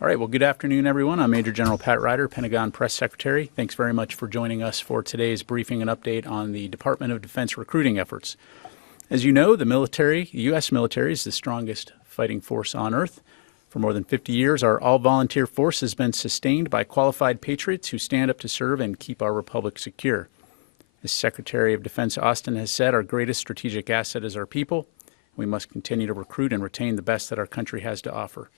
All right, well, good afternoon, everyone. I'm Major General Pat Ryder, Pentagon Press Secretary. Thanks very much for joining us for today's briefing and update on the Department of Defense recruiting efforts. As you know, the U.S. military is the strongest fighting force on Earth. For more than 50 years, our all-volunteer force has been sustained by qualified patriots who stand up to serve and keep our republic secure. As Secretary of Defense Austin has said, our greatest strategic asset is our people. We must continue to recruit and retain the best that our country has to offer.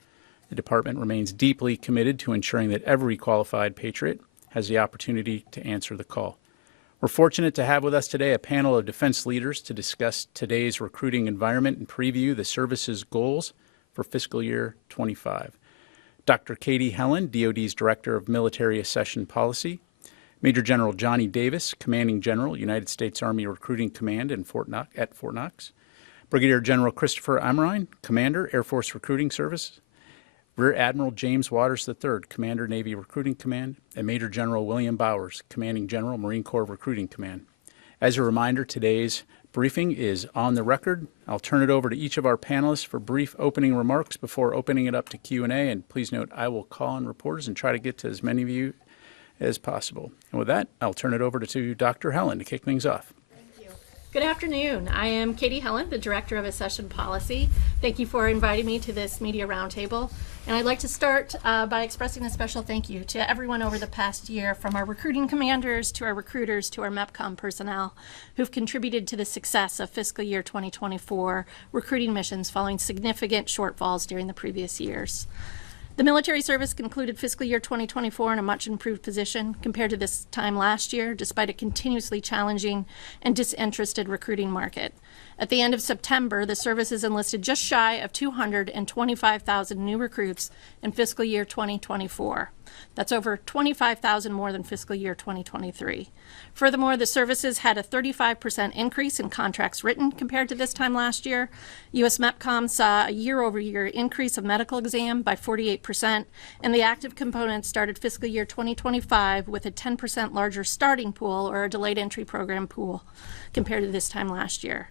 The department remains deeply committed to ensuring that every qualified patriot has the opportunity to answer the call. We're fortunate to have with us today a panel of defense leaders to discuss today's recruiting environment and preview the service's goals for fiscal year 25. Dr. Katie Helen, DoD's Director of Military Accession Policy, Major General Johnny Davis, Commanding General, United States Army Recruiting Command at Fort Knox, Brigadier General Christopher Amrine, Commander, Air Force Recruiting Service, Rear Admiral James Waters III, Commander, Navy Recruiting Command, and Major General William Bowers, Commanding General, Marine Corps Recruiting Command. As a reminder, today's briefing is on the record. I'll turn it over to each of our panelists for brief opening remarks before opening it up to Q&A. And please note, I will call on reporters and try to get to as many of you as possible. And with that, I'll turn it over to Dr. Helen to kick things off. Good afternoon. I am Katie Helen, the Director of Accession Policy. Thank you for inviting me to this media roundtable. And I'd like to start by expressing a special thank you to everyone over the past year, from our recruiting commanders to our recruiters to our MEPCOM personnel, who've contributed to the success of fiscal year 2024 recruiting missions following significant shortfalls during the previous years. The military service concluded fiscal year 2024 in a much improved position compared to this time last year, despite a continuously challenging and disinterested recruiting market. At the end of September, the service has enlisted just shy of 225,000 new recruits in fiscal year 2024. That's over 25,000 more than fiscal year 2023. Furthermore, the services had a 35% increase in contracts written compared to this time last year. U.S. MEPCOM saw a year-over-year increase of medical exam by 48%, and the active component started fiscal year 2025 with a 10% larger starting pool, or a delayed entry program pool, compared to this time last year.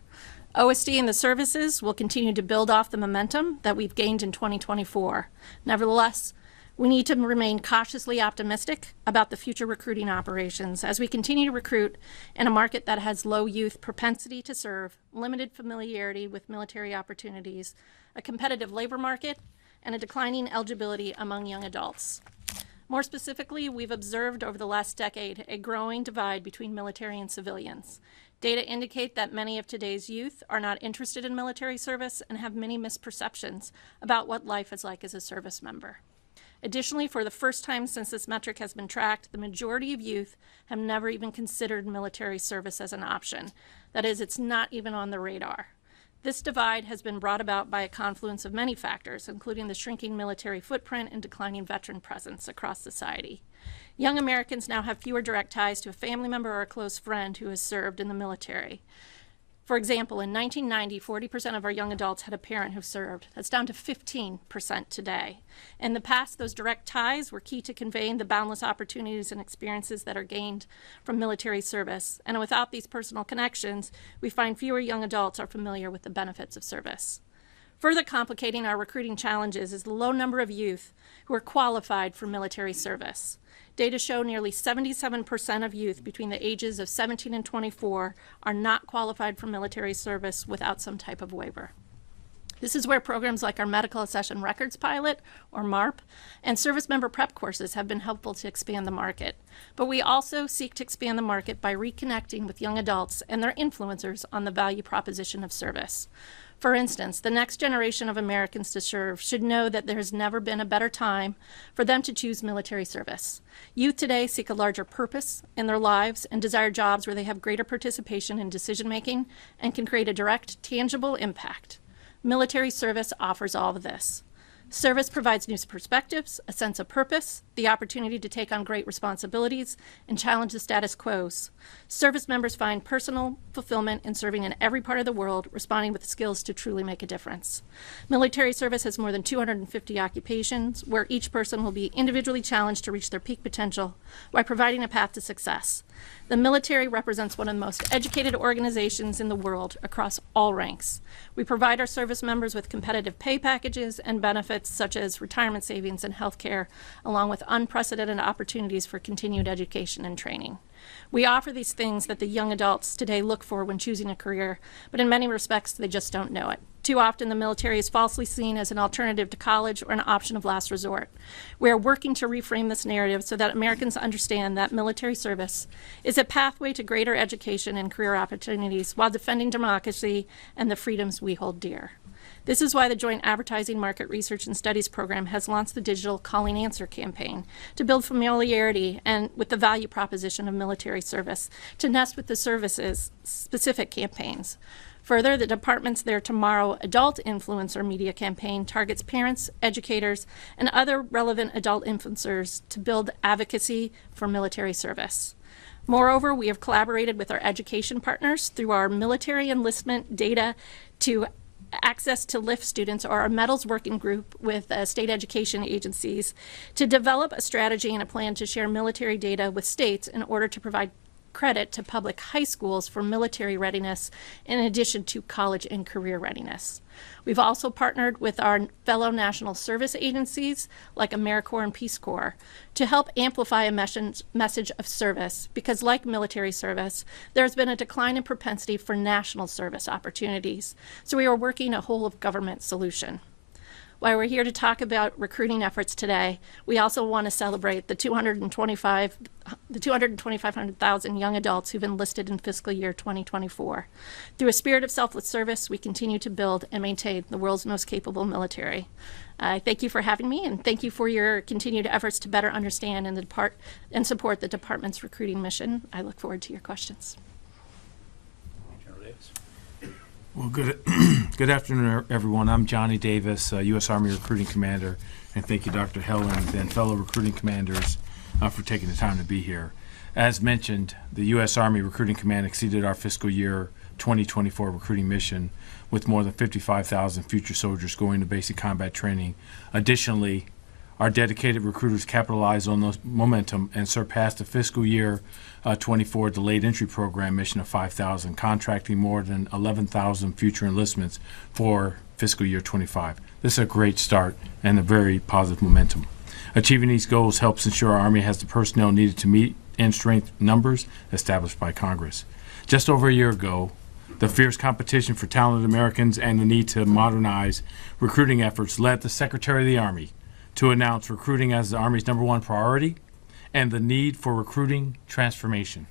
OSD and the services will continue to build off the momentum that we've gained in 2024. Nevertheless, we need to remain cautiously optimistic about the future recruiting operations as we continue to recruit in a market that has low youth propensity to serve, limited familiarity with military opportunities, a competitive labor market, and a declining eligibility among young adults. More specifically, we've observed over the last decade a growing divide between military and civilians. Data indicate that many of today's youth are not interested in military service and have many misperceptions about what life is like as a service member. Additionally, for the first time since this metric has been tracked, the majority of youth have never even considered military service as an option. That is, it's not even on the radar. This divide has been brought about by a confluence of many factors, including the shrinking military footprint and declining veteran presence across society. Young Americans now have fewer direct ties to a family member or a close friend who has served in the military. For example, in 1990, 40% of our young adults had a parent who served. That's down to 15% today. In the past, those direct ties were key to conveying the boundless opportunities and experiences that are gained from military service. And without these personal connections, we find fewer young adults are familiar with the benefits of service. Further complicating our recruiting challenges is the low number of youth who are qualified for military service. Data show nearly 77% of youth between the ages of 17 and 24 are not qualified for military service without some type of waiver. This is where programs like our Medical Accession Records Pilot, or MARP, and service member prep courses have been helpful to expand the market. But we also seek to expand the market by reconnecting with young adults and their influencers on the value proposition of service. For instance, the next generation of Americans to serve should know that there has never been a better time for them to choose military service. Youth today seek a larger purpose in their lives and desire jobs where they have greater participation in decision-making and can create a direct, tangible impact. Military service offers all of this. Service provides new perspectives, a sense of purpose, the opportunity to take on great responsibilities, and challenge the status quo. Service members find personal fulfillment in serving in every part of the world, responding with skills to truly make a difference. Military service has more than 250 occupations, where each person will be individually challenged to reach their peak potential by providing a path to success. The military represents one of the most educated organizations in the world across all ranks. We provide our service members with competitive pay packages and benefits such as retirement savings and health care, along with unprecedented opportunities for continued education and training. We offer these things that the young adults today look for when choosing a career, but in many respects, they just don't know it. Too often, the military is falsely seen as an alternative to college or an option of last resort. We are working to reframe this narrative so that Americans understand that military service is a pathway to greater education and career opportunities while defending democracy and the freedoms we hold dear. This is why the Joint Advertising Market Research and Studies Program has launched the digital Calling Answer campaign to build familiarity and with the value proposition of military service, to nest with the service's specific campaigns. Further, the department's Their Tomorrow Adult Influencer Media campaign targets parents, educators, and other relevant adult influencers to build advocacy for military service. Moreover, we have collaborated with our education partners through our military enlistment data to access to LIFT students, or our medals working group with state education agencies, to develop a strategy and a plan to share military data with states in order to provide credit to public high schools for military readiness in addition to college and career readiness. We've also partnered with our fellow national service agencies like AmeriCorps and Peace Corps to help amplify a message of service, because like military service, there's been a decline in propensity for national service opportunities. So we are working a whole of government solution. While we're here to talk about recruiting efforts today, we also want to celebrate the 225,000 young adults who've enlisted in fiscal year 2024. Through a spirit of selfless service, we continue to build and maintain the world's most capable military. Thank you for having me, and thank you for your continued efforts to better understand and support the department's recruiting mission. I look forward to your questions. General Davis. Well, good afternoon, everyone. I'm Johnny Davis, U.S. Army Recruiting Commander, and thank you, Dr. Helland, and fellow recruiting commanders for taking the time to be here. As mentioned, the U.S. Army Recruiting Command exceeded our fiscal year 2024 recruiting mission with more than 55,000 future soldiers going to basic combat training. Additionally, our dedicated recruiters capitalized on the momentum and surpassed the fiscal year 24 delayed entry program mission of 5,000, contracting more than 11,000 future enlistments for fiscal year 25. This is a great start and a very positive momentum. Achieving these goals helps ensure our Army has the personnel needed to meet and strength numbers established by Congress. Just over a year ago, the fierce competition for talented Americans and the need to modernize recruiting efforts led the Secretary of the Army to announce recruiting as the Army's #1 priority and the need for recruiting transformation.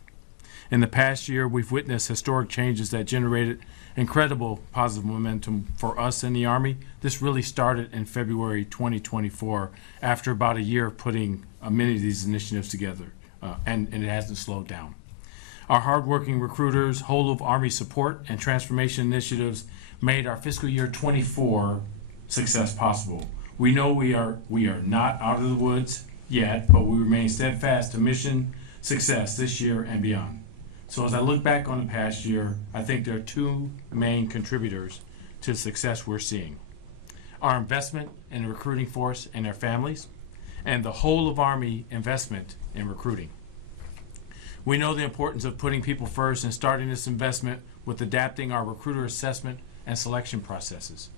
In the past year, we've witnessed historic changes that generated incredible positive momentum for us in the Army. This really started in February 2024 after about a year of putting many of these initiatives together, and it hasn't slowed down. Our hardworking recruiters, whole of Army support, and transformation initiatives made our fiscal year 24 success possible. We know we are not out of the woods yet, but we remain steadfast to mission success this year and beyond. So as I look back on the past year, I think there are two main contributors to the success we're seeing. Our investment in the recruiting force and their families, and the whole of Army investment in recruiting. We know the importance of putting people first and starting this investment with adapting our recruiter assessment and selection processes.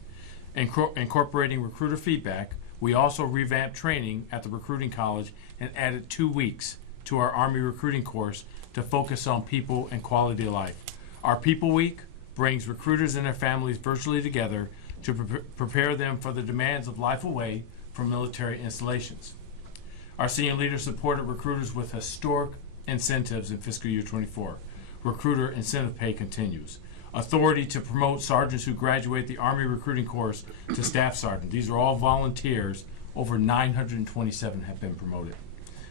Incorporating recruiter feedback, we also revamped training at the recruiting college and added 2 weeks to our Army recruiting course to focus on people and quality of life. Our People Week brings recruiters and their families virtually together to prepare them for the demands of life away from military installations. Our senior leaders supported recruiters with historic incentives in fiscal year 24. Recruiter incentive pay continues. Authority to promote sergeants who graduate the Army recruiting course to staff sergeant. These are all volunteers. Over 927 have been promoted.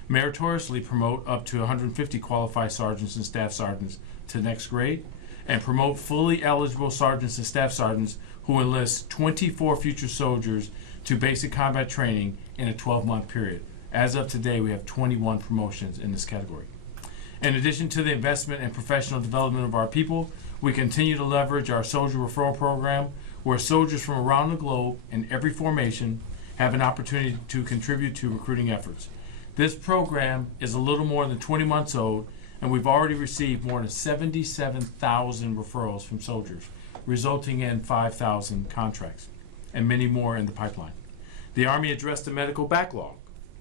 Meritoriously promote up to 150 qualified sergeants and staff sergeants to next grade, and promote fully eligible sergeants and staff sergeants who enlist 24 future soldiers to basic combat training in a 12-month period. As of today, we have 21 promotions in this category. In addition to the investment and professional development of our people, we continue to leverage our soldier referral program, where soldiers from around the globe in every formation have an opportunity to contribute to recruiting efforts. This program is a little more than 20 months old, and we've already received more than 77,000 referrals from soldiers, resulting in 5,000 contracts, and many more in the pipeline. The Army addressed the medical backlog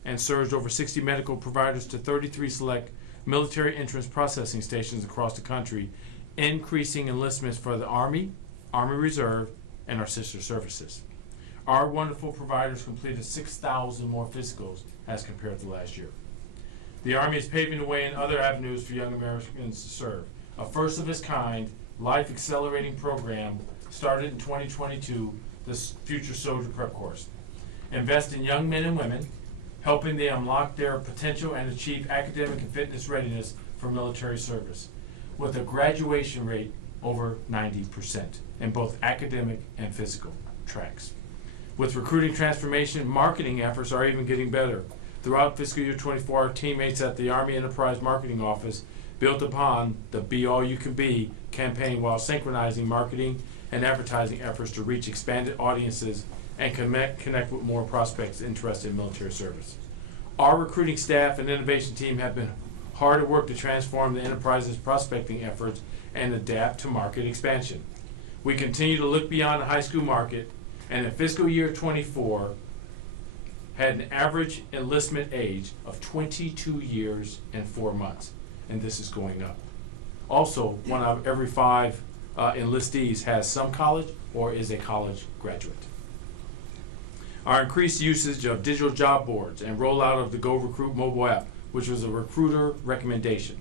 and surged over 60 medical providers to 33 select military entrance processing stations across the country, increasing enlistments for the Army, Army Reserve, and our sister services. Our wonderful providers completed 6,000 more physicals as compared to last year. The Army is paving the way in other avenues for young Americans to serve. A first of its kind, life accelerating program started in 2022, the Future Soldier Prep Course. Invest in young men and women, helping them unlock their potential and achieve academic and fitness readiness for military service, with a graduation rate over 90% in both academic and physical tracks. With recruiting transformation, marketing efforts are even getting better. Throughout fiscal year 24, our teammates at the Army Enterprise Marketing Office built upon the Be All You Can Be campaign while synchronizing marketing and advertising efforts to reach expanded audiences and connect with more prospects interested in military service. Our recruiting staff and innovation team have been hard at work to transform the enterprise's prospecting efforts and adapt to market expansion. We continue to look beyond the high school market, and in fiscal year 24 had an average enlistment age of 22 years and 4 months, and this is going up. Also, 1 out of every 5 enlistees has some college or is a college graduate. Our increased usage of digital job boards and rollout of the Go Recruit mobile app, which was a recruiter recommendation,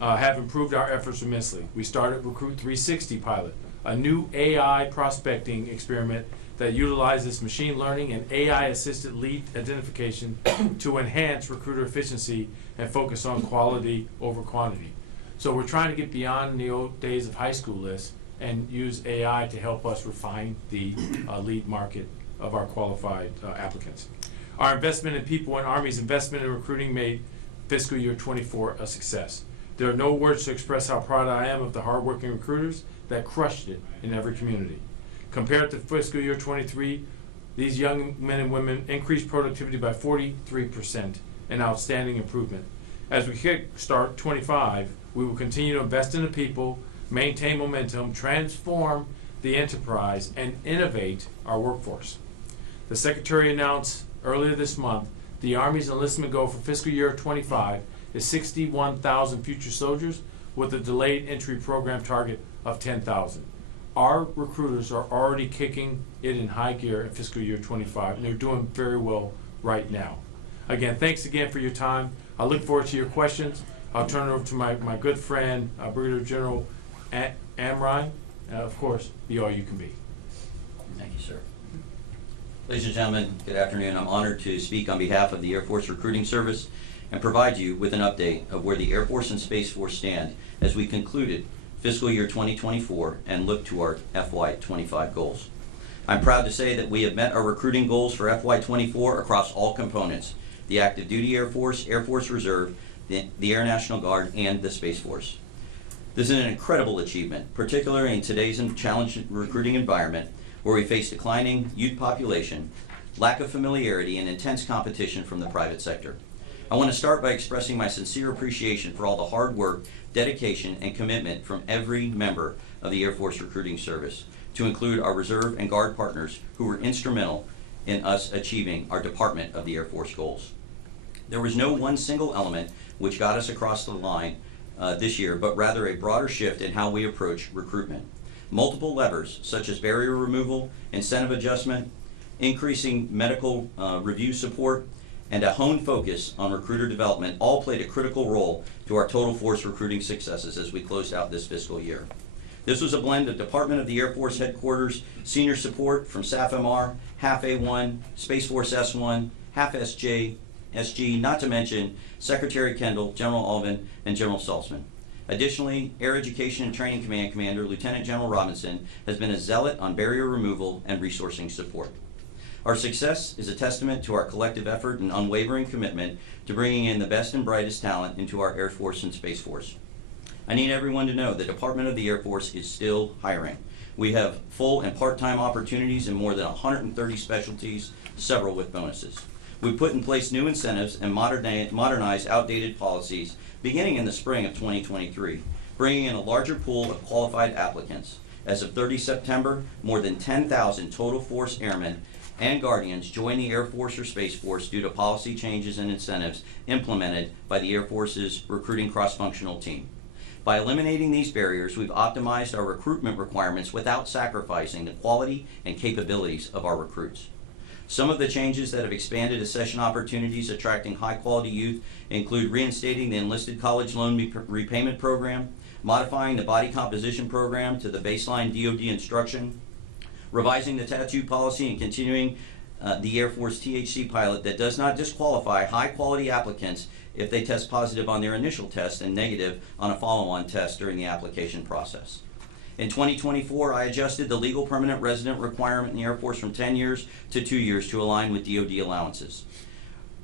have improved our efforts immensely. We started Recruit 360 pilot, a new AI prospecting experiment that utilizes machine learning and AI-assisted lead identification to enhance recruiter efficiency and focus on quality over quantity. So we're trying to get beyond the old days of high school lists and use AI to help us refine the lead market of our qualified applicants. Our investment in people and Army's investment in recruiting made fiscal year 24 a success. There are no words to express how proud I am of the hardworking recruiters that crushed it in every community. Compared to fiscal year 23, these young men and women increased productivity by 43%, an outstanding improvement. As we kickstart 25, we will continue to invest in the people, maintain momentum, transform the enterprise, and innovate our workforce. The Secretary announced earlier this month the Army's enlistment goal for fiscal year 25 is 61,000 future soldiers with a delayed entry program target of 10,000. Our recruiters are already kicking it in high gear in fiscal year 25, and they're doing very well right now. Again, thanks again for your time. I look forward to your questions. I'll turn it over to my good friend, Brigadier General Amrine. Of course, be all you can be. Thank you, sir. Ladies and gentlemen, good afternoon. I'm honored to speak on behalf of the Air Force Recruiting Service and provide you with an update of where the Air Force and Space Force stand as we concluded fiscal year 2024 and look to our FY25 goals. I'm proud to say that we have met our recruiting goals for FY24 across all components: the Active Duty Air Force Reserve, the Air National Guard, and the Space Force. This is an incredible achievement, particularly in today's challenging recruiting environment where we face declining youth population, lack of familiarity, and intense competition from the private sector. I want to start by expressing my sincere appreciation for all the hard work, dedication, and commitment from every member of the Air Force Recruiting Service, to include our Reserve and Guard partners who were instrumental in us achieving our Department of the Air Force goals. There was no one single element which got us across the line this year, but rather a broader shift in how we approach recruitment. Multiple levers, such as barrier removal, incentive adjustment, increasing medical review support, and a honed focus on recruiter development all played a critical role to our total force recruiting successes as we closed out this fiscal year. This was a blend of Department of the Air Force Headquarters senior support from SAF-MR, half A1, Space Force S1, half SG, not to mention Secretary Kendall, General Alvin, and General Saltzman. Additionally, Air Education and Training Command Commander Lieutenant General Robinson has been a zealot on barrier removal and resourcing support. Our success is a testament to our collective effort and unwavering commitment to bringing in the best and brightest talent into our Air Force and Space Force. I need everyone to know the Department of the Air Force is still hiring. We have full and part-time opportunities in more than 130 specialties, several with bonuses. We put in place new incentives and modernized outdated policies beginning in the spring of 2023, bringing in a larger pool of qualified applicants. As of 30 September, more than 10,000 total force airmen and guardians joined the Air Force or Space Force due to policy changes and incentives implemented by the Air Force's recruiting cross-functional team. By eliminating these barriers, we've optimized our recruitment requirements without sacrificing the quality and capabilities of our recruits. Some of the changes that have expanded accession opportunities attracting high-quality youth include reinstating the enlisted college loan repayment program, modifying the body composition program to the baseline DoD instruction, revising the tattoo policy, and continuing the Air Force THC pilot that does not disqualify high-quality applicants if they test positive on their initial test and negative on a follow-on test during the application process. In 2024, I adjusted the legal permanent resident requirement in the Air Force from 10 years to 2 years to align with DoD allowances.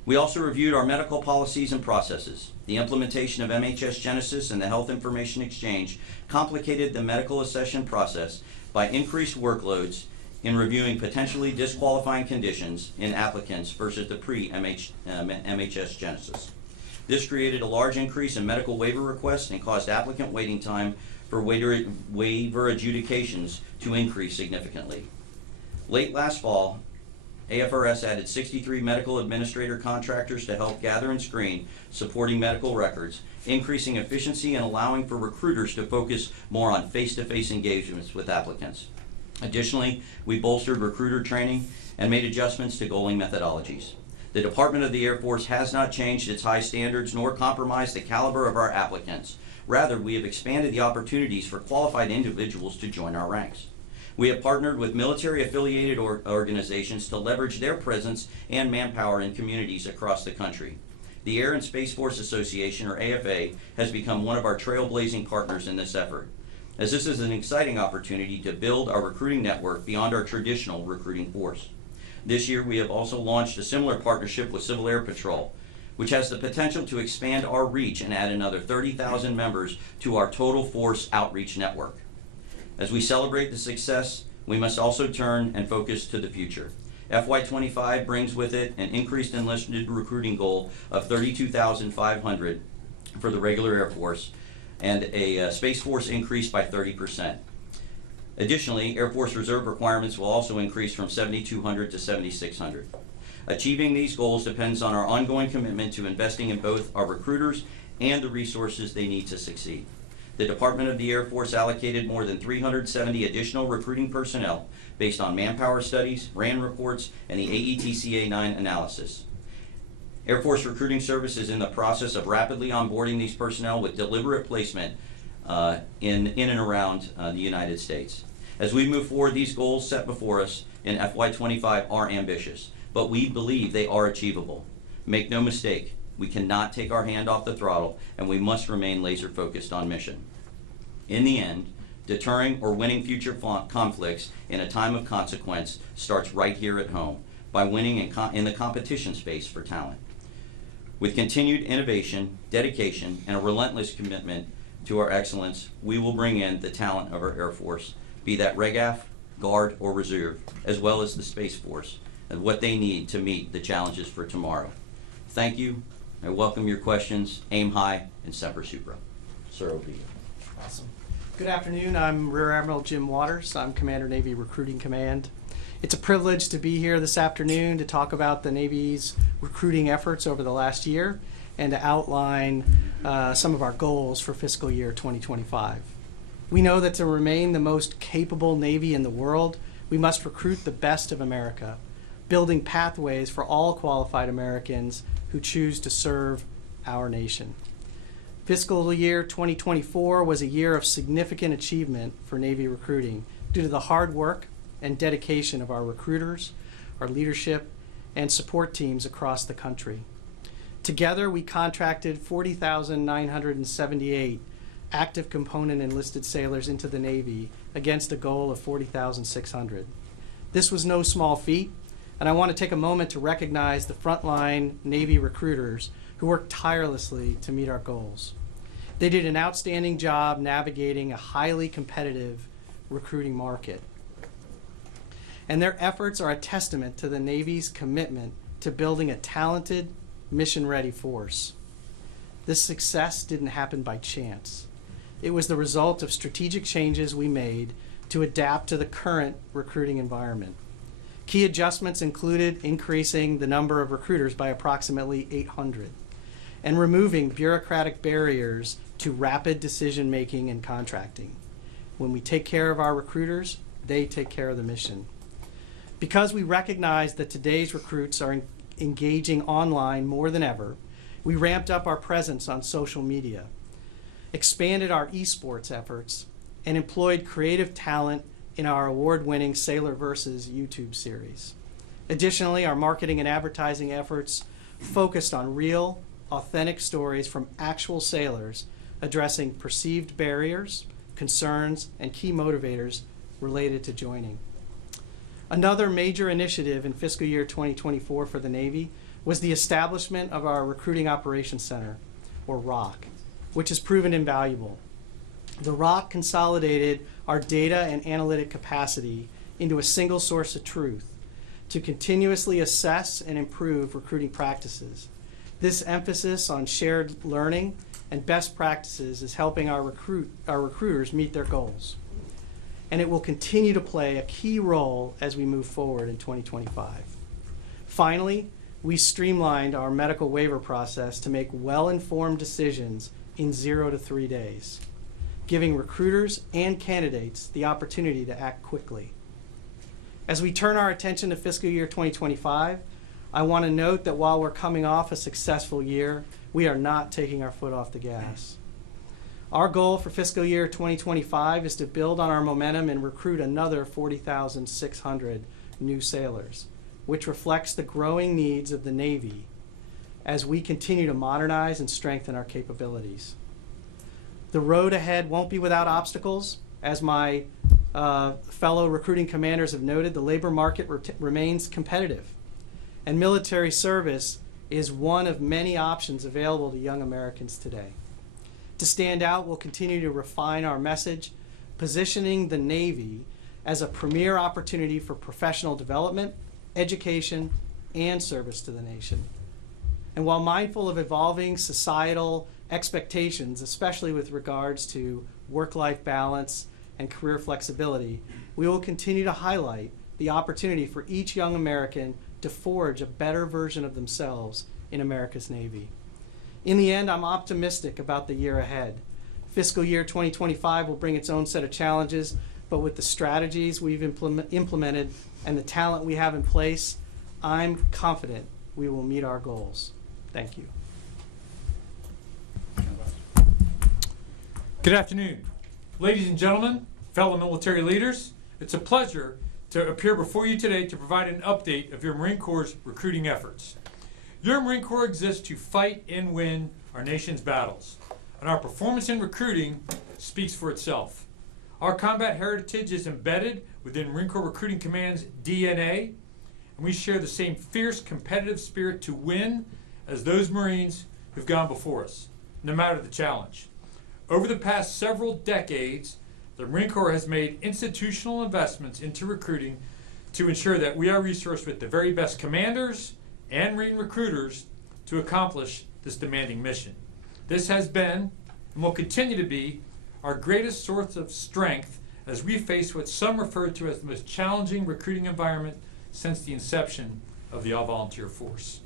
We also reviewed our medical policies and processes. The implementation of MHS Genesis and the Health Information Exchange complicated the medical accession process by increased workloads in reviewing potentially disqualifying conditions in applicants versus the pre-MHS Genesis. This created a large increase in medical waiver requests and caused applicant waiting time for waiver adjudications to increase significantly. Late last fall, AFRS added 63 medical administrator contractors to help gather and screen supporting medical records, increasing efficiency and allowing for recruiters to focus more on face-to-face engagements with applicants. Additionally, we bolstered recruiter training and made adjustments to goaling methodologies. The Department of the Air Force has not changed its high standards nor compromised the caliber of our applicants. Rather, we have expanded the opportunities for qualified individuals to join our ranks. We have partnered with military-affiliated organizations to leverage their presence and manpower in communities across the country. The Air and Space Force Association, or AFA, has become one of our trailblazing partners in this effort, as this is an exciting opportunity to build our recruiting network beyond our traditional recruiting force. This year, we have also launched a similar partnership with Civil Air Patrol, which has the potential to expand our reach and add another 30,000 members to our total force outreach network. As we celebrate the success, we must also turn and focus to the future. FY25 brings with it an increased enlisted recruiting goal of 32,500 for the regular Air Force and a Space Force increase by 30%. Additionally, Air Force Reserve requirements will also increase from 7,200 to 7,600. Achieving these goals depends on our ongoing commitment to investing in both our recruiters and the resources they need to succeed. The Department of the Air Force allocated more than 370 additional recruiting personnel based on manpower studies, RAND reports, and the AETCA-9 analysis. Air Force Recruiting Service is in the process of rapidly onboarding these personnel with deliberate placement in and around the United States. As we move forward, these goals set before us in FY25 are ambitious, but we believe they are achievable. Make no mistake, we cannot take our hand off the throttle, and we must remain laser focused on mission. In the end, deterring or winning future conflicts in a time of consequence starts right here at home by winning in the competition space for talent. With continued innovation, dedication, and a relentless commitment to our excellence, we will bring in the talent of our Air Force, be that RegAF, Guard, or Reserve, as well as the Space Force, and what they need to meet the challenges for tomorrow. Thank you. I welcome your questions. Aim high and Semper Supra. Sir, over to you. Awesome. Good afternoon. I'm Rear Admiral Jim Waters. I'm Commander Navy Recruiting Command. It's a privilege to be here this afternoon to talk about the Navy's recruiting efforts over the last year and to outline some of our goals for fiscal year 2025. We know that to remain the most capable Navy in the world, we must recruit the best of America, building pathways for all qualified Americans who choose to serve our nation. Fiscal year 2024 was a year of significant achievement for Navy recruiting due to the hard work and dedication of our recruiters, our leadership, and support teams across the country. Together, we contracted 40,978 active component enlisted sailors into the Navy against a goal of 40,600. This was no small feat, and I want to take a moment to recognize the frontline Navy recruiters who worked tirelessly to meet our goals. They did an outstanding job navigating a highly competitive recruiting market. And their efforts are a testament to the Navy's commitment to building a talented, mission-ready force. This success didn't happen by chance. It was the result of strategic changes we made to adapt to the current recruiting environment. Key adjustments included increasing the number of recruiters by approximately 800 and removing bureaucratic barriers to rapid decision-making and contracting. When we take care of our recruiters, they take care of the mission. Because we recognize that today's recruits are engaging online more than ever, we ramped up our presence on social media, expanded our esports efforts, and employed creative talent in our award-winning Sailor Versus YouTube series. Additionally, our marketing and advertising efforts focused on real, authentic stories from actual sailors addressing perceived barriers, concerns, and key motivators related to joining. Another major initiative in fiscal year 2024 for the Navy was the establishment of our Recruiting Operations Center, or ROC, which has proven invaluable. The ROC consolidated our data and analytic capacity into a single source of truth to continuously assess and improve recruiting practices. This emphasis on shared learning and best practices is helping our recruiters meet their goals. And it will continue to play a key role as we move forward in 2025. Finally, we streamlined our medical waiver process to make well-informed decisions in 0 to 3 days, giving recruiters and candidates the opportunity to act quickly. As we turn our attention to fiscal year 2025, I want to note that while we're coming off a successful year, we are not taking our foot off the gas. Our goal for fiscal year 2025 is to build on our momentum and recruit another 40,600 new sailors, which reflects the growing needs of the Navy as we continue to modernize and strengthen our capabilities. The road ahead won't be without obstacles. As my fellow recruiting commanders have noted, the labor market remains competitive, and military service is one of many options available to young Americans today. To stand out, we'll continue to refine our message, positioning the Navy as a premier opportunity for professional development, education, and service to the nation. And while mindful of evolving societal expectations, especially with regards to work-life balance and career flexibility, we will continue to highlight the opportunity for each young American to forge a better version of themselves in America's Navy. In the end, I'm optimistic about the year ahead. Fiscal year 2025 will bring its own set of challenges, but with the strategies we've implemented and the talent we have in place, I'm confident we will meet our goals. Thank you. Good afternoon. Ladies and gentlemen, fellow military leaders, it's a pleasure to appear before you today to provide an update of your Marine Corps' recruiting efforts. Your Marine Corps exists to fight and win our nation's battles, and our performance in recruiting speaks for itself. Our combat heritage is embedded within Marine Corps Recruiting Command's DNA, and we share the same fierce competitive spirit to win as those Marines who've gone before us, no matter the challenge. Over the past several decades, the Marine Corps has made institutional investments into recruiting to ensure that we are resourced with the very best commanders and Marine recruiters to accomplish this demanding mission. This has been, and will continue to be, our greatest source of strength as we face what some refer to as the most challenging recruiting environment since the inception of the all-volunteer force.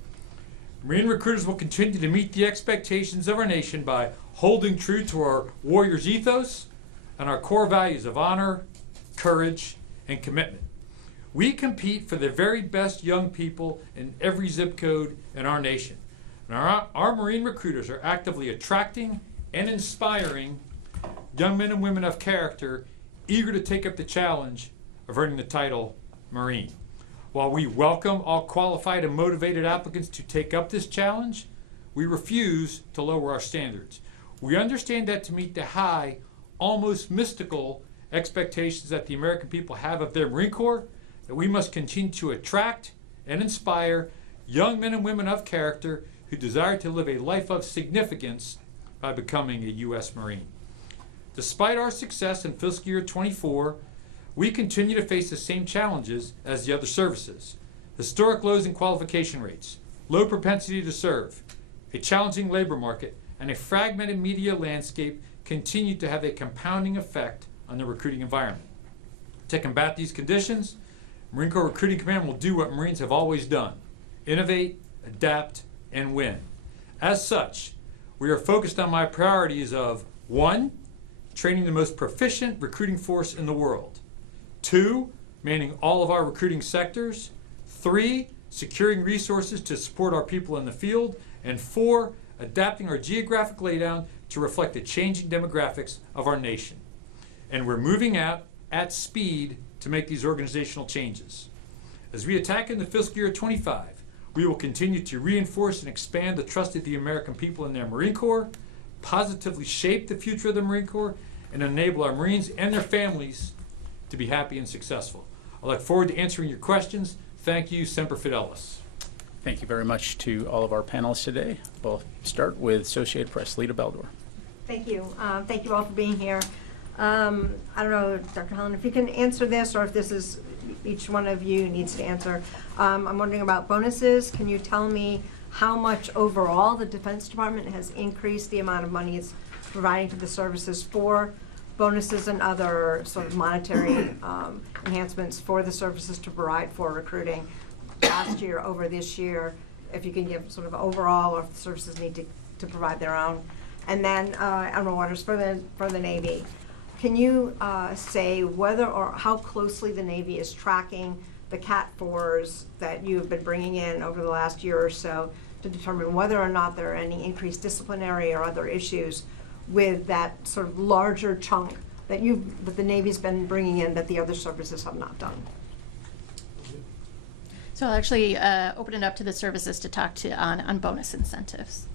Marine recruiters will continue to meet the expectations of our nation by holding true to our warriors' ethos and our core values of honor, courage, and commitment. We compete for the very best young people in every zip code in our nation. And our Marine recruiters are actively attracting and inspiring young men and women of character eager to take up the challenge of earning the title Marine. While we welcome all qualified and motivated applicants to take up this challenge, we refuse to lower our standards. We understand that to meet the high, almost mystical expectations that the American people have of their Marine Corps, that we must continue to attract and inspire young men and women of character who desire to live a life of significance by becoming a U.S. Marine. Despite our success in fiscal year 24, we continue to face the same challenges as the other services. Historic lows in qualification rates, low propensity to serve, a challenging labor market, and a fragmented media landscape continue to have a compounding effect on the recruiting environment. To combat these conditions, Marine Corps Recruiting Command will do what Marines have always done: innovate, adapt, and win. As such, we are focused on my priorities of 1, training the most proficient recruiting force in the world; 2, manning all of our recruiting sectors; 3, securing resources to support our people in the field; and 4, adapting our geographic laydown to reflect the changing demographics of our nation. And we're moving out at speed to make these organizational changes. As we attack in the fiscal year 25, we will continue to reinforce and expand the trust of the American people in their Marine Corps, positively shape the future of the Marine Corps, and enable our Marines and their families to be happy and successful. I look forward to answering your questions. Thank you. Semper Fidelis. Thank you very much to all of our panelists today. We'll start with Associated Press, Lita Baldor. Thank you. Thank you all for being here. I don't know, Dr. Helen, if you can answer this, or if this is each one of you needs to answer. I'm wondering about bonuses. Can you tell me how much overall the Defense Department has increased the amount of money it's providing to the services for bonuses and other sort of monetary enhancements for the services to provide for recruiting last year over this year? If you can give sort of overall, or if the services need to provide their own. And then Admiral Waters, for the Navy, can you say whether or how closely the Navy is tracking the Cat 4s that you have been bringing in over the last year or so to determine whether or not there are any increased disciplinary or other issues with that sort of larger chunk that the Navy's been bringing in that the other services have not done? So I'll actually open it up to the services to talk to on bonus incentives.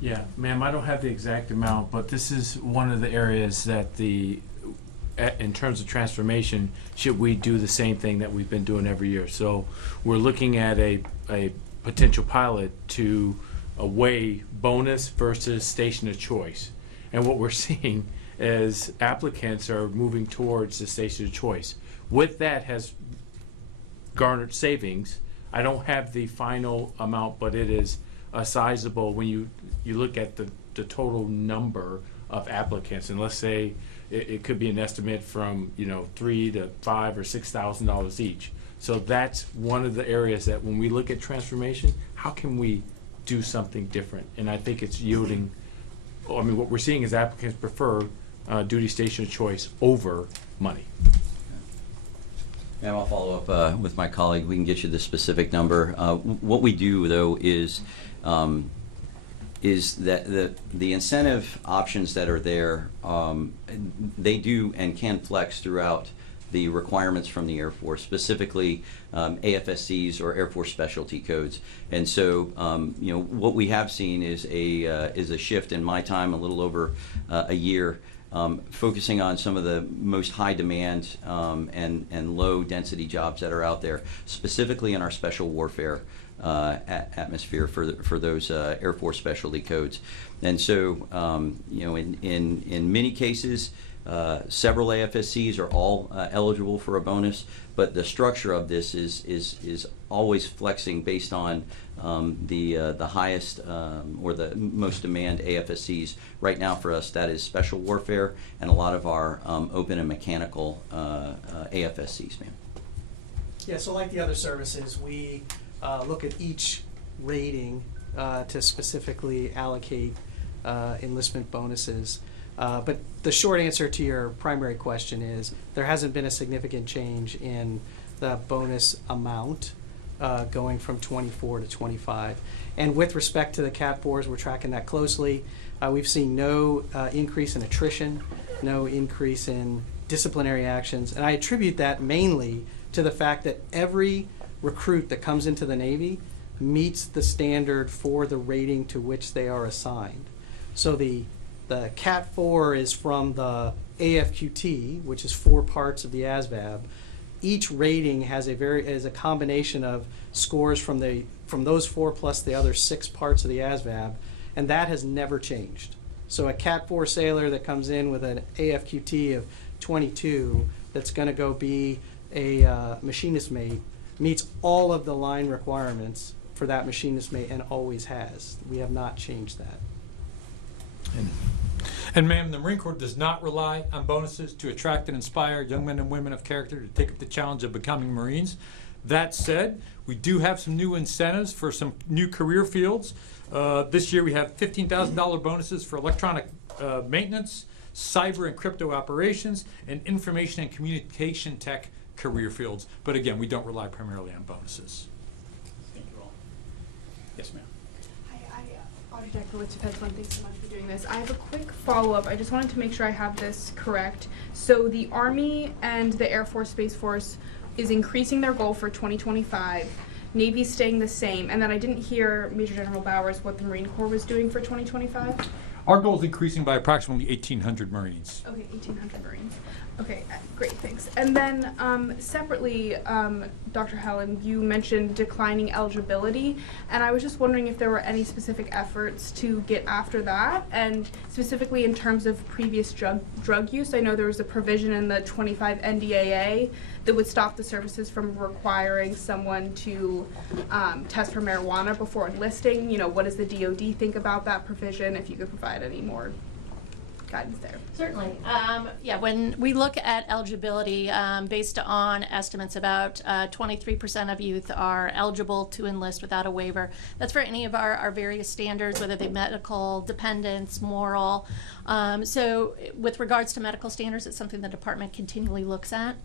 Yeah, ma'am, I don't have the exact amount, but this is one of the areas that in terms of transformation, should we do the same thing that we've been doing every year? So we're looking at a potential pilot to weigh bonus versus station of choice. And what we're seeing is applicants are moving towards the station of choice. With that has garnered savings. I don't have the final amount, but it is sizable when you look at the total number of applicants, and let's say it could be an estimate from $3,000 to $5,000 or $6,000 each. So that's one of the areas that when we look at transformation, how can we do something different? And I think it's yielding. I mean, what we're seeing is applicants prefer duty station of choice over money. And I'll follow up with my colleague. We can get you the specific number. What we do, though, is that the incentive options that are there, they do and can flex throughout the requirements from the Air Force, specifically AFSCs or Air Force Specialty Codes. And so, what we have seen is a shift in my time, a little over a year, focusing on some of the most high demand and low density jobs that are out there, specifically in our special warfare atmosphere for those Air Force Specialty Codes. And so, in many cases, several AFSCs are all eligible for a bonus, but the structure of this is always flexing based on the highest or the most demand AFSCs. Right now for us, that is special warfare and a lot of our open and mechanical AFSCs, ma'am. Yeah, so like the other services, we look at each rating to specifically allocate enlistment bonuses. But the short answer to your primary question is there hasn't been a significant change in the bonus amount going from 24 to 25. And with respect to the Cat 4s, we're tracking that closely. We've seen no increase in attrition, no increase in disciplinary actions. And I attribute that mainly to the fact that every recruit that comes into the Navy meets the standard for the rating to which they are assigned. So the Cat 4 is from the AFQT, which is 4 parts of the ASVAB. Each rating has a combination of scores from those 4 plus the other 6 parts of the ASVAB, and that has never changed. So a Cat 4 sailor that comes in with an AFQT of 22 that's going to go be a machinist mate meets all of the line requirements for that machinist mate and always has. We have not changed that. And ma'am, the Marine Corps does not rely on bonuses to attract and inspire young men and women of character to take up the challenge of becoming Marines. That said, we do have some new incentives for some new career fields. This year we have $15,000 bonuses for electronic maintenance, cyber and crypto operations, and information and communication tech career fields. But again, we don't rely primarily on bonuses. Thank you all. Yes, ma'am. Audrey Deckowitz, Defense One, thanks so much for doing this. I have a quick follow-up. I just wanted to make sure I have this correct. So the Army and the Air Force Space Force is increasing their goal for 2025. Navy's staying the same. And then I didn't hear Major General Bowers what the Marine Corps was doing for 2025. Our goal is increasing by approximately 1,800 Marines. Okay, 1,800 Marines. Okay, great, thanks. And then separately, Dr. Helen, you mentioned declining eligibility, and I was just wondering if there were any specific efforts to get after that, and specifically in terms of previous drug use. I know there was a provision in the 25 NDAA that would stop the services from requiring someone to test for marijuana before enlisting. You know, what does the DoD think about that provision, if you could provide any more guidance there? Certainly. Yeah, when we look at eligibility, based on estimates, about 23% of youth are eligible to enlist without a waiver. That's for any of our various standards, whether they're medical, dependence, moral. So with regards to medical standards, it's something the department continually looks at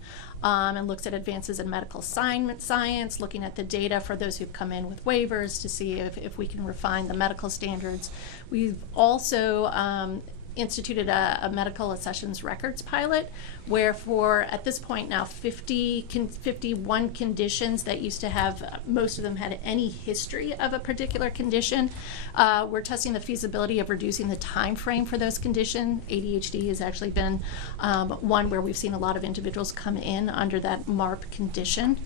and looks at advances in medical science, looking at the data for those who've come in with waivers to see if we can refine the medical standards. We've also instituted a medical accessions records pilot, where for, at this point now, 51 conditions that used to have, most of them had any history of a particular condition. We're testing the feasibility of reducing the time frame for those conditions. ADHD has actually been one where we've seen a lot of individuals come in under that MARP condition.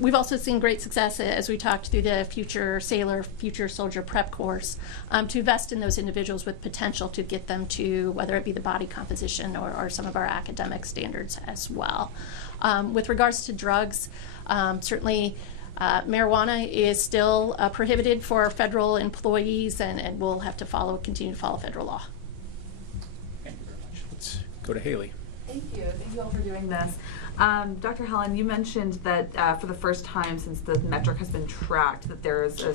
We've also seen great success as we talked through the Future Sailor, Future Soldier Prep course to invest in those individuals with potential to get them to, whether it be the body composition or some of our academic standards as well. With regards to drugs, certainly marijuana is still prohibited for federal employees, and we'll have to continue to follow federal law. Thank you very much. Let's go to Haley. Thank you. Thank you all for doing this. Dr. Helen, you mentioned that for the first time since the metric has been tracked, that there is a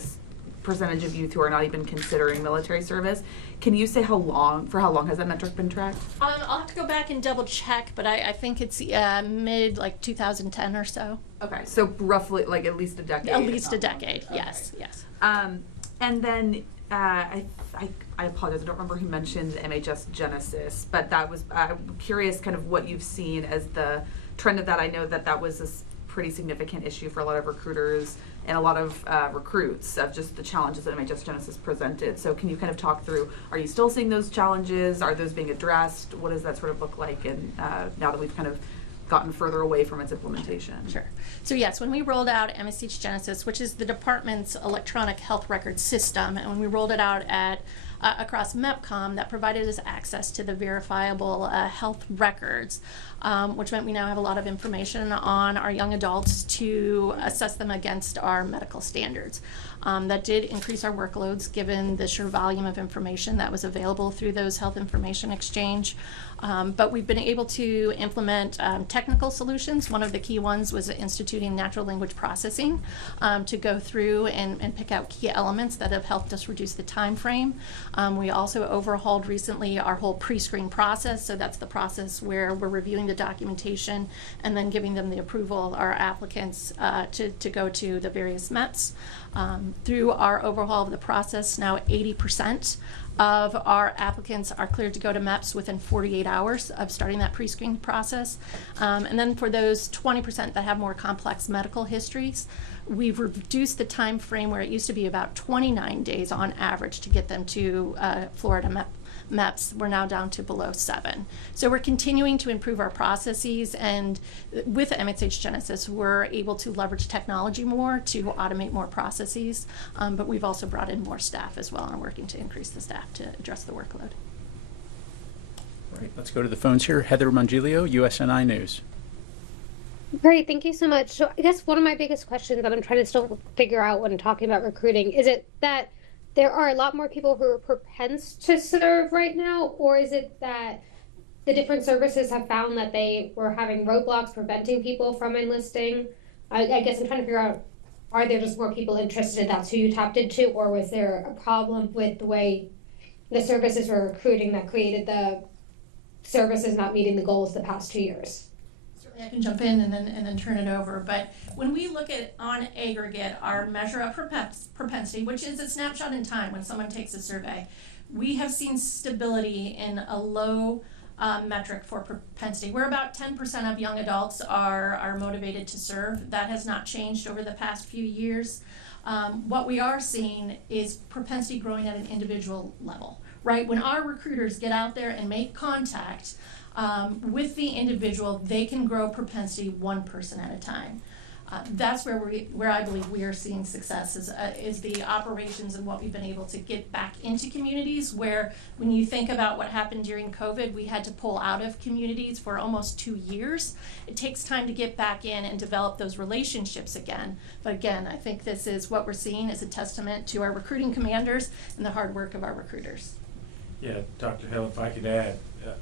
percentage of youth who are not even considering military service. Can you say for how long has that metric been tracked? I'll have to go back and double check, but I think it's mid 2010 or so. Okay, so roughly like at least a decade. At least a decade, yes, okay. yes. And then I apologize, I don't remember who mentioned MHS Genesis, but that was, I'm curious kind of what you've seen as the trend of that. I know that was a pretty significant issue for a lot of recruiters and a lot of recruits, of just the challenges that MHS Genesis presented. So can you kind of talk through, are you still seeing those challenges? Are those being addressed? What does that sort of look like? And now that we've kind of gotten further away from its implementation? Sure. So yes, when we rolled out MSH Genesis, which is the department's electronic health record system, and when we rolled it out across MEPCOM, that provided us access to the verifiable health records, which meant we now have a lot of information on our young adults to assess them against our medical standards. That did increase our workloads given the sheer volume of information that was available through those health information exchange. But we've been able to implement technical solutions. One of the key ones was instituting natural language processing to go through and pick out key elements that have helped us reduce the time frame. We also overhauled recently our whole pre-screen process. So that's the process where we're reviewing the documentation and then giving them the approval, our applicants, to go to the various METs. Through our overhaul of the process, now 80% of our applicants are cleared to go to MEPS within 48 hours of starting that pre-screen process. And then for those 20% that have more complex medical histories, we've reduced the time frame where it used to be about 29 days on average to get them to Florida MEPS. We're now down to below 7. So we're continuing to improve our processes, and with MSH Genesis, we're able to leverage technology more to automate more processes, but we've also brought in more staff as well and are working to increase the staff to address the workload. All right, let's go to the phones here. Heather Mongilio, USNI News. Great, thank you so much. So I guess one of my biggest questions that I'm trying to still figure out when talking about recruiting, is it that there are a lot more people who are propense to serve right now, or is it that the different services have found that they were having roadblocks preventing people from enlisting? I guess I'm trying to figure out, are there just more people interested, that's who you tapped into, or was there a problem with the way the services were recruiting that created the services not meeting the goals the past 2 years? I can jump in and then turn it over. But when we look at, on aggregate, our measure of propensity, which is a snapshot in time when someone takes a survey, we have seen stability in a low metric for propensity. Where about 10% of young adults are motivated to serve. That has not changed over the past few years. What we are seeing is propensity growing at an individual level, right? When our recruiters get out there and make contact with the individual, they can grow propensity one person at a time. That's where I believe we are seeing success is the operations and what we've been able to get back into communities, where when you think about what happened during COVID, we had to pull out of communities for almost 2 years. It takes time to get back in and develop those relationships again. But again, I think this is what we're seeing is a testament to our recruiting commanders and the hard work of our recruiters. Yeah, Dr. Hill, if I could add,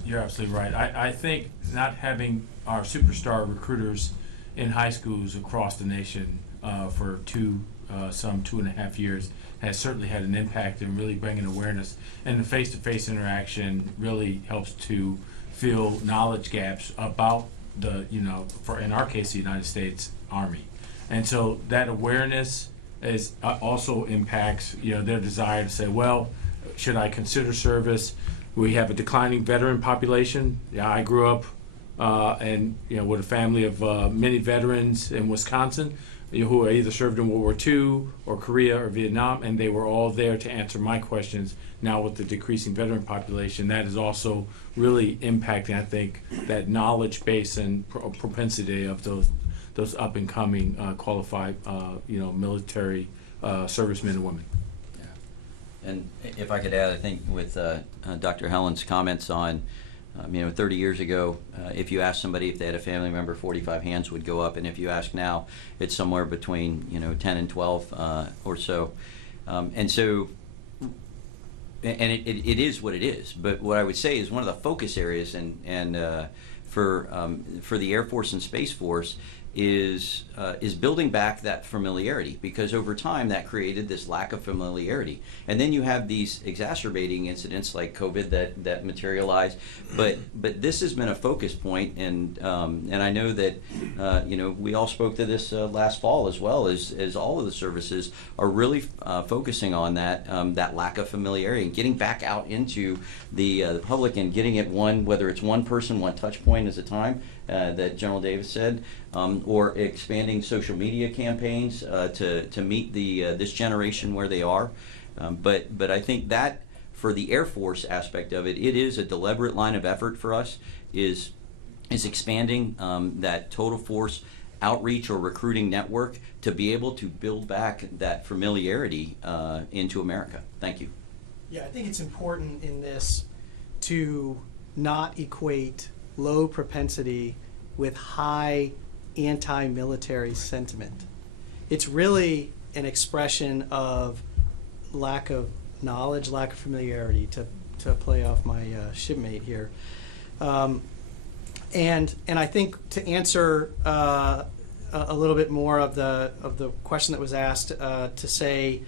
you're absolutely right. I think not having our superstar recruiters in high schools across the nation for some 2.5 years has certainly had an impact in really bringing awareness. And the face-to-face interaction really helps to fill knowledge gaps about the, in our case, the United States Army. And so that awareness is also impacts, their desire to say, well, should I consider service? We have a declining veteran population. Yeah, I grew up and with a family of many veterans in Wisconsin who either served in World War II or Korea or Vietnam, and they were all there to answer my questions. Now with the decreasing veteran population, that is also really impacting, I think, that knowledge base and propensity of those up and coming qualified military servicemen and women. And if I could add, I think with Dr. Helen's comments on, 30 years ago, if you asked somebody if they had a family member, 45 hands would go up, and if you ask now, it's somewhere between 10 and 12 or so. And so, and it is what it is. But what I would say is one of the focus areas and for the Air Force and Space Force is building back that familiarity, because over time that created this lack of familiarity, and then you have these exacerbating incidents like COVID that materialize. But this has been a focus point, and I know that we all spoke to this last fall as well as all of the services are really focusing on that lack of familiarity and getting back out into the public and getting it whether it's one person, one touch point at a time. That General Davis said, or expanding social media campaigns to meet this generation where they are. But I think that for the Air Force aspect of it, it is a deliberate line of effort for us, is expanding that total force outreach or recruiting network to be able to build back that familiarity into America. Thank you. Yeah, I think it's important in this to not equate low propensity with high anti-military sentiment. It's really an expression of lack of knowledge, lack of familiarity, to play off my shipmate here. And I think to answer a little bit more of the question that was asked, to say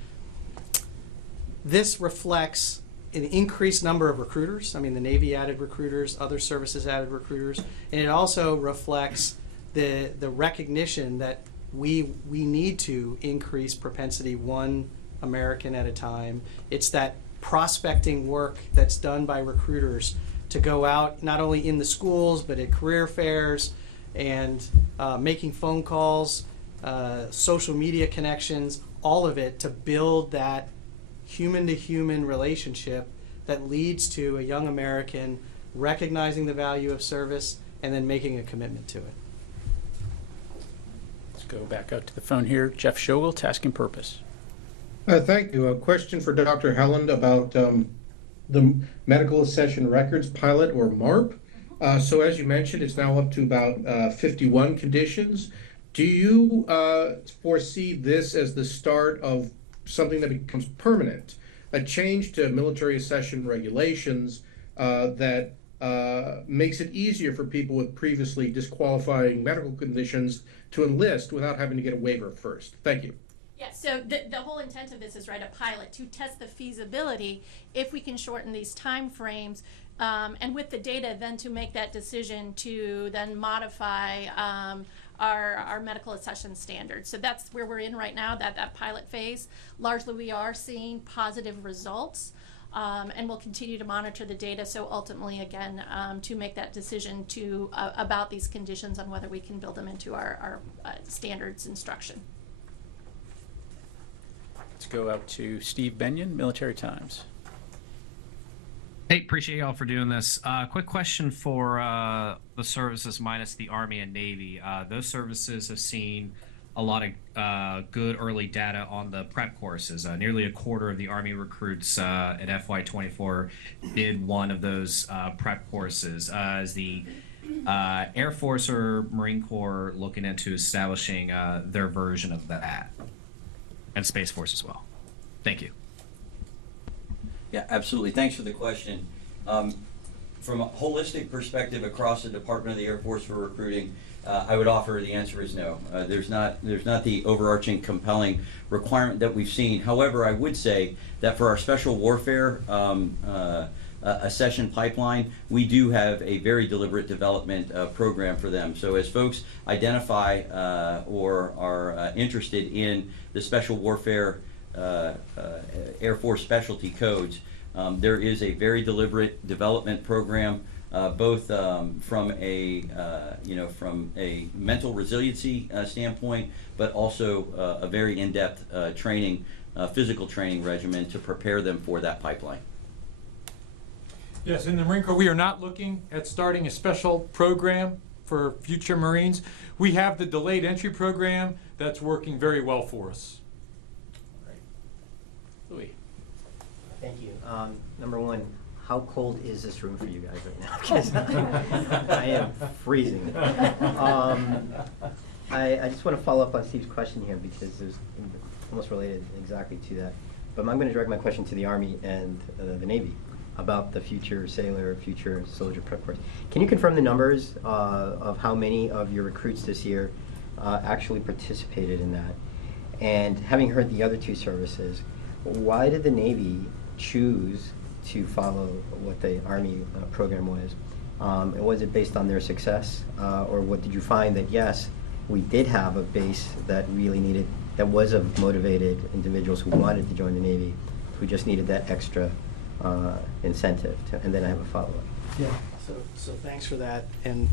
this reflects an increased number of recruiters. I mean, the Navy added recruiters, other services added recruiters, and it also reflects the recognition that we need to increase propensity one American at a time. It's that prospecting work that's done by recruiters to go out not only in the schools but at career fairs and making phone calls, social media connections, all of it to build that human-to-human relationship that leads to a young American recognizing the value of service and then making a commitment to it. Let's go back out to the phone here. Jeff Shogel, Task and Purpose. Thank you. A question for Dr. Helen about the Medical Accession Records Pilot, or MARP. So as you mentioned, it's now up to about 51 conditions. Do you foresee this as the start of something that becomes permanent, a change to military accession regulations that makes it easier for people with previously disqualifying medical conditions to enlist without having to get a waiver first? Thank you. Yeah, so the whole intent of this is, right, a pilot to test the feasibility if we can shorten these time frames, and with the data then to make that decision to then modify our medical accession standards. So that's where we're in right now, that pilot phase. Largely we are seeing positive results, and we'll continue to monitor the data, so ultimately again to make that decision to about these conditions on whether we can build them into our standards instruction. Let's go out to Steve Benyon, Military Times. Hey, appreciate y'all for doing this. Quick question for the services minus the Army and Navy. Those services have seen a lot of good early data on the prep courses. Nearly a quarter of the Army recruits at FY24 did one of those prep courses. Is the Air Force or Marine Corps looking into establishing their version of that? And Space Force as well. Thank you. Yeah, absolutely. Thanks for the question. From a holistic perspective across the Department of the Air Force for recruiting, I would offer the answer is no. There's not the overarching compelling requirement that we've seen. However, I would say that for our special warfare accession pipeline, we do have a very deliberate development program for them. So as folks identify or are interested in the special warfare Air Force specialty codes, there is a very deliberate development program, both from a mental resiliency standpoint, but also a very in-depth training, physical training regimen to prepare them for that pipeline. Yes, in the Marine Corps, we are not looking at starting a special program for future Marines. We have the delayed entry program that's working very well for us. Louis. Thank you. Number one, how cold is this room for you guys right now? Because I am freezing. I just want to follow up on Steve's question here because it's almost related exactly to that. But I'm going to direct my question to the Army and the Navy about the future sailor, future soldier prep course. Can you confirm the numbers of how many of your recruits this year actually participated in that? And having heard the other two services, why did the Navy choose to follow what the Army program was? And was it based on their success? Or what did you find that, yes, we did have a base that really needed, that was of motivated individuals who wanted to join the Navy, who just needed that extra incentive to, and then I have a follow-up. Yeah, so thanks for that. And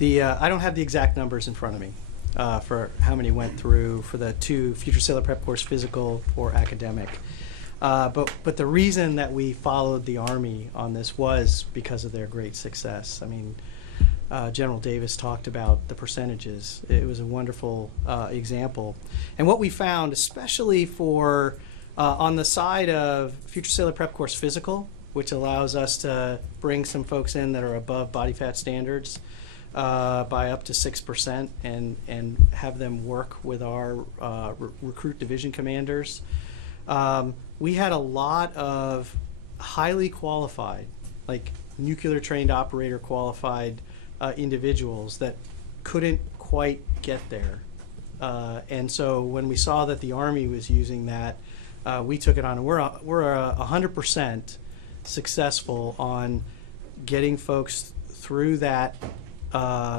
I don't have the exact numbers in front of me for how many went through for the two Future Sailor Prep Course, physical or academic. But the reason that we followed the Army on this was because of their great success. I mean, General Davis talked about the percentages. It was a wonderful example. And what we found, especially for on the side of Future Sailor Prep Course Physical, which allows us to bring some folks in that are above body fat standards by up to 6% and have them work with our recruit division commanders. We had a lot of highly qualified, like nuclear trained operator qualified individuals that couldn't quite get there. And so when we saw that the Army was using that, we took it on. And we're 100% successful on getting folks through that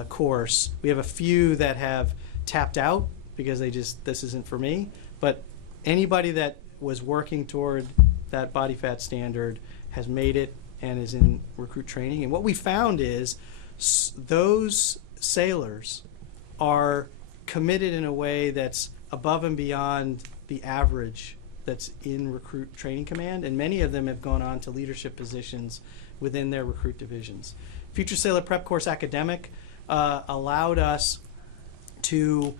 course. We have a few that have tapped out because they just, this isn't for me. But anybody that was working toward that body fat standard has made it and is in recruit training. And what we found is those sailors are committed in a way that's above and beyond the average that's in recruit training command, and many of them have gone on to leadership positions within their recruit divisions. Future Sailor Prep Course Academic allowed us to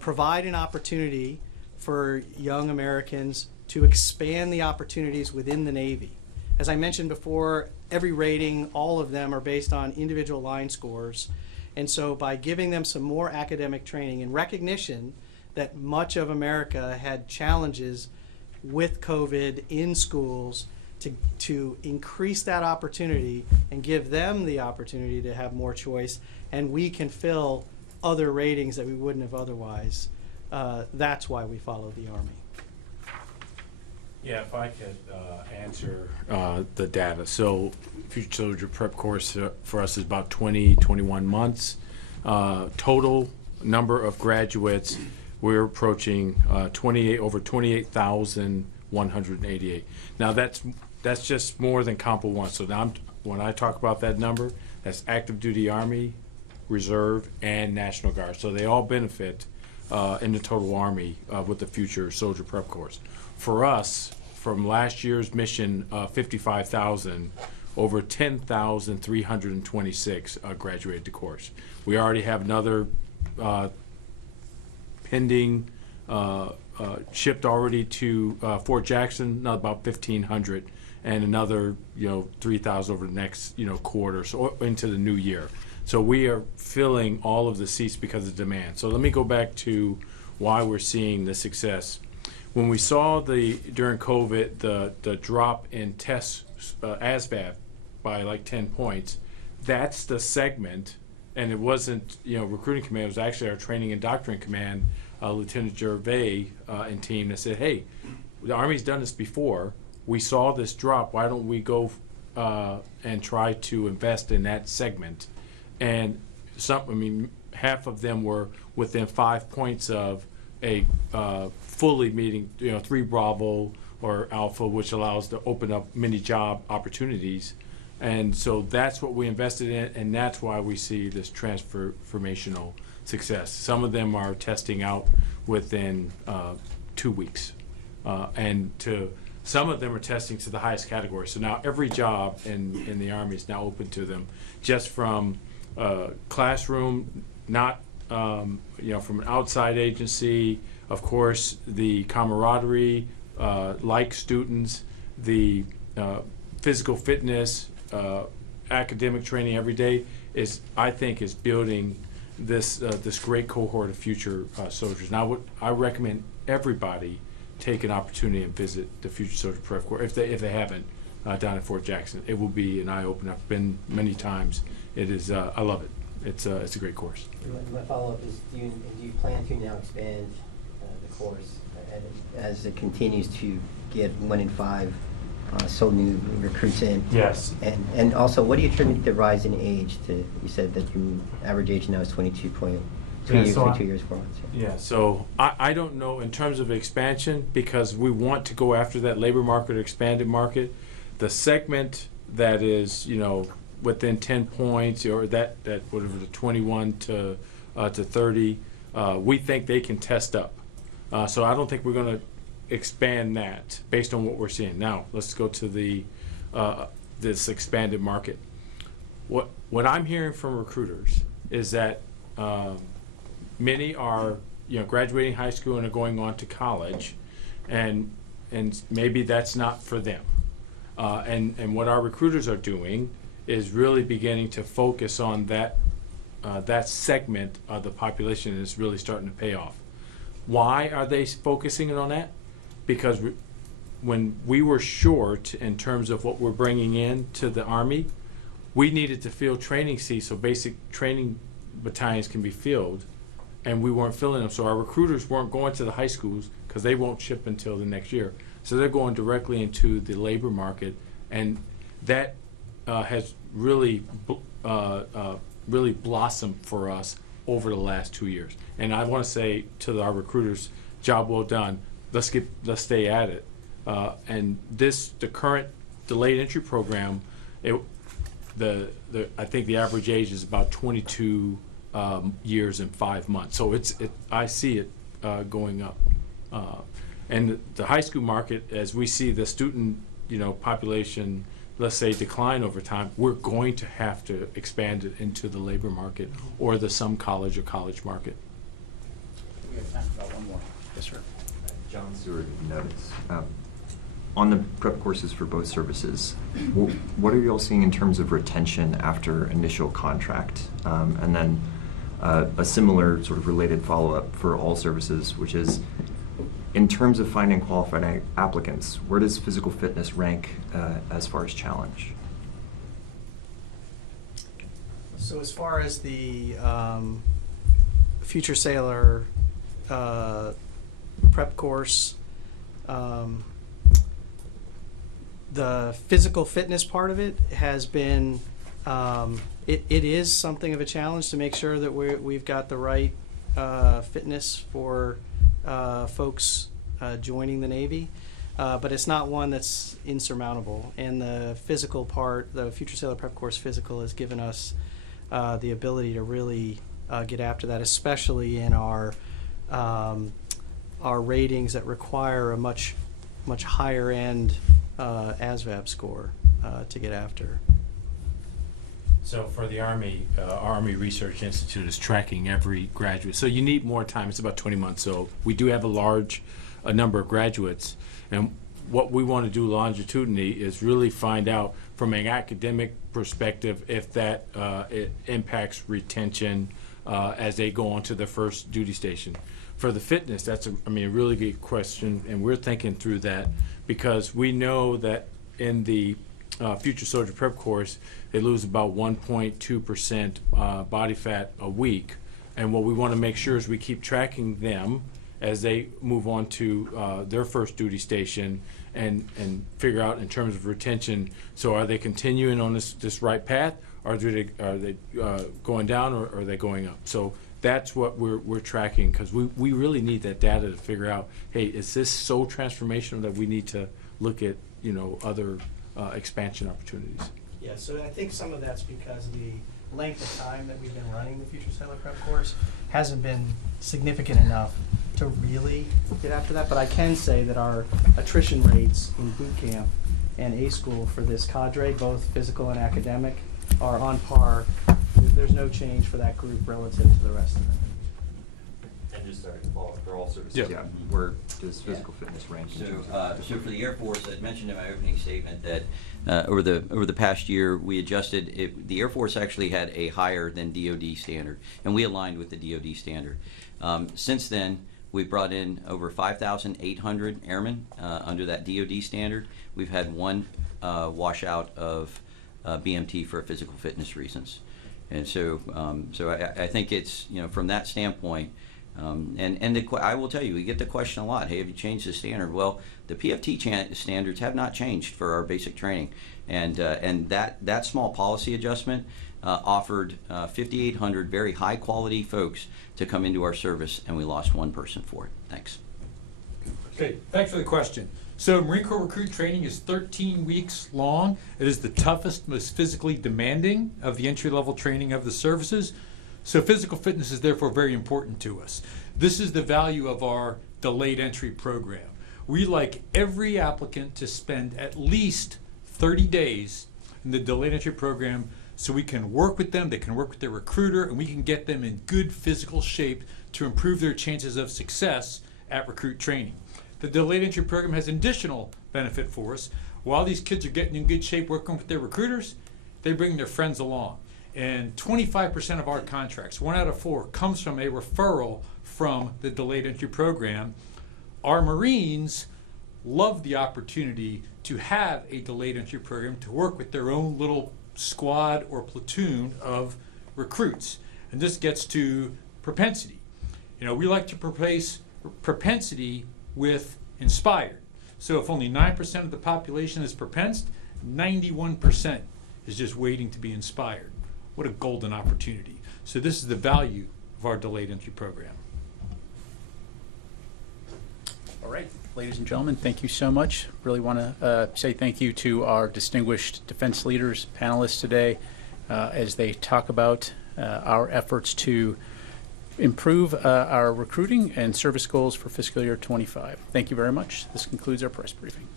provide an opportunity for young Americans to expand the opportunities within the Navy. As I mentioned before, every rating, all of them are based on individual line scores. And so by giving them some more academic training in recognition that much of America had challenges with COVID in schools, to increase that opportunity and give them the opportunity to have more choice, and we can fill other ratings that we wouldn't have otherwise. That's why we follow the Army. Yeah, if I could answer the data. So Future Soldier Prep course for us is about 21 months. Total number of graduates, we're approaching over 28,188. Now that's just more than Compo 1. So now when I talk about that number, that's active duty Army, Reserve, and National Guard. So they all benefit in the total Army with the Future Soldier Prep course. For us, from last year's mission, 55,000, over 10,326 graduated the course. We already have another pending, shipped already to Fort Jackson, not about 1,500, and another 3,000 over the next quarter, so into the new year. So we are filling all of the seats because of demand. So let me go back to why we're seeing the success. When we saw during COVID the drop in tests ASVAB by like 10 points, that's the segment, and it wasn't recruiting command, it was actually our training and doctrine command, Lieutenant Gervais and team that said, hey, the Army's done this before. We saw this drop. Why don't we go and try to invest in that segment? And half of them were within 5 points of a fully meeting, 3 Bravo or Alpha, which allows to open up many job opportunities. And so that's what we invested in, and that's why we see this transformational success. Some of them are testing out within 2 weeks, and some of them are testing to the highest category. So now every job in the Army is now open to them, just from classroom, not from an outside agency. Of course, the camaraderie, like students, the physical fitness, academic training every day I think is building this great cohort of future soldiers. Now, I recommend everybody take an opportunity and visit the Future Soldier Prep Corps if they haven't down at Fort Jackson. It will be an eye opener. I've been many times. It is. I love it. It's a great course. My follow-up is: do you plan to now expand the course as it continues to get 1 in 5 so new recruits in? Yes. And also, what do you attribute the rise in age to? You said that your average age now is 22 years, 4 months. Yeah, so I don't know in terms of expansion, because we want to go after that labor market or expanded market. The segment that is, within 10 points, or that whatever, the 21 to 30, we think they can test up. So I don't think we're going to expand that based on what we're seeing. Now, let's go to this expanded market. What I'm hearing from recruiters is that many are graduating high school and are going on to college, and maybe that's not for them. And what our recruiters are doing is really beginning to focus on that segment of the population, and it's really starting to pay off. Why are they focusing on that? Because when we were short in terms of what we're bringing in to the Army, we needed to fill training seats so basic training battalions can be filled, and we weren't filling them. So our recruiters weren't going to the high schools because they won't ship until the next year. So they're going directly into the labor market, and that has really blossomed for us over the last 2 years. And I want to say to our recruiters, job well done. Let's stay at it. And the current delayed entry program, I think the average age is about 22 years and 5 months. So I see it going up. And the high school market, as we see the student population, let's say, decline over time, we're going to have to expand it into the labor market or the some college or college market. We have time for about one more. Yes, sir. John Stewart, Notice. on the prep courses for both services, what are you all seeing in terms of retention after initial contract? And then a similar sort of related follow-up for all services, which is, in terms of finding qualified applicants, where does physical fitness rank as far as challenge? So as far as the Future Sailor prep course, the physical fitness part of it has been, it is something of a challenge to make sure that we've got the right fitness for folks joining the Navy. But it's not one that's insurmountable. And the physical part, the Future Sailor Prep Course physical, has given us the ability to really get after that, especially in our ratings that require a much higher end ASVAB score to get after. So for the Army, Army Research Institute is tracking every graduate. So you need more time. It's about 20 months. So we do have a number of graduates. And what we want to do longitudinally is really find out from an academic perspective if that it impacts retention as they go on to their first duty station. For the fitness, that's a really good question, and we're thinking through that because we know that in the Future Soldier Prep course, they lose about 1.2% body fat a week, and what we want to make sure is we keep tracking them as they move on to their first duty station and figure out in terms of retention. So are they continuing on this right path, or are they going down, or are they going up? So that's what we're tracking, because we really need that data to figure out, hey, is this so transformational that we need to look at other expansion opportunities? Yeah, so I think some of that's because the length of time that we've been running the Future Sailor Prep course hasn't been significant enough to really get after that. But I can say that our attrition rates in boot camp and A school for this cadre, both physical and academic, are on par. There's no change for that group relative to the rest of them. And just sorry to follow up, for all services, Yeah. where does physical fitness rank? So for the Air Force, I mentioned in my opening statement that over the past year we adjusted it. The Air Force actually had a higher than DoD standard, and we aligned with the DoD standard. Since then, we've brought in over 5,800 airmen under that DoD standard. We've had one washout of BMT for physical fitness reasons, and so I think it's from that standpoint. I will tell you, we get the question a lot. Hey, have you changed the standard? Well, the PFT standards have not changed for our basic training, and that small policy adjustment offered 5,800 very high quality folks to come into our service, and we lost one person for it. Thanks. Okay, thanks for the question. So Marine Corps recruit training is 13 weeks long. It is the toughest, most physically demanding of the entry-level training of the services. So physical fitness is therefore very important to us. This is the value of our delayed entry program. We like every applicant to spend at least 30 days in the delayed entry program so we can work with them, they can work with their recruiter, and we can get them in good physical shape to improve their chances of success at recruit training. The delayed entry program has an additional benefit for us. While these kids are getting in good shape working with their recruiters, they bring their friends along. And 25% of our contracts, 1 out of 4, comes from a referral from the delayed entry program. Our Marines love the opportunity to have a delayed entry program to work with their own little squad or platoon of recruits. And this gets to propensity. We like to replace propensity with inspired. So if only 9% of the population is propensed, 91% is just waiting to be inspired. What a golden opportunity. So this is the value of our delayed entry program. All right, ladies and gentlemen, thank you so much. Really want to say thank you to our distinguished defense leaders, panelists today, as they talk about our efforts to improve our recruiting and service goals for fiscal year 25. Thank you very much. This concludes our press briefing.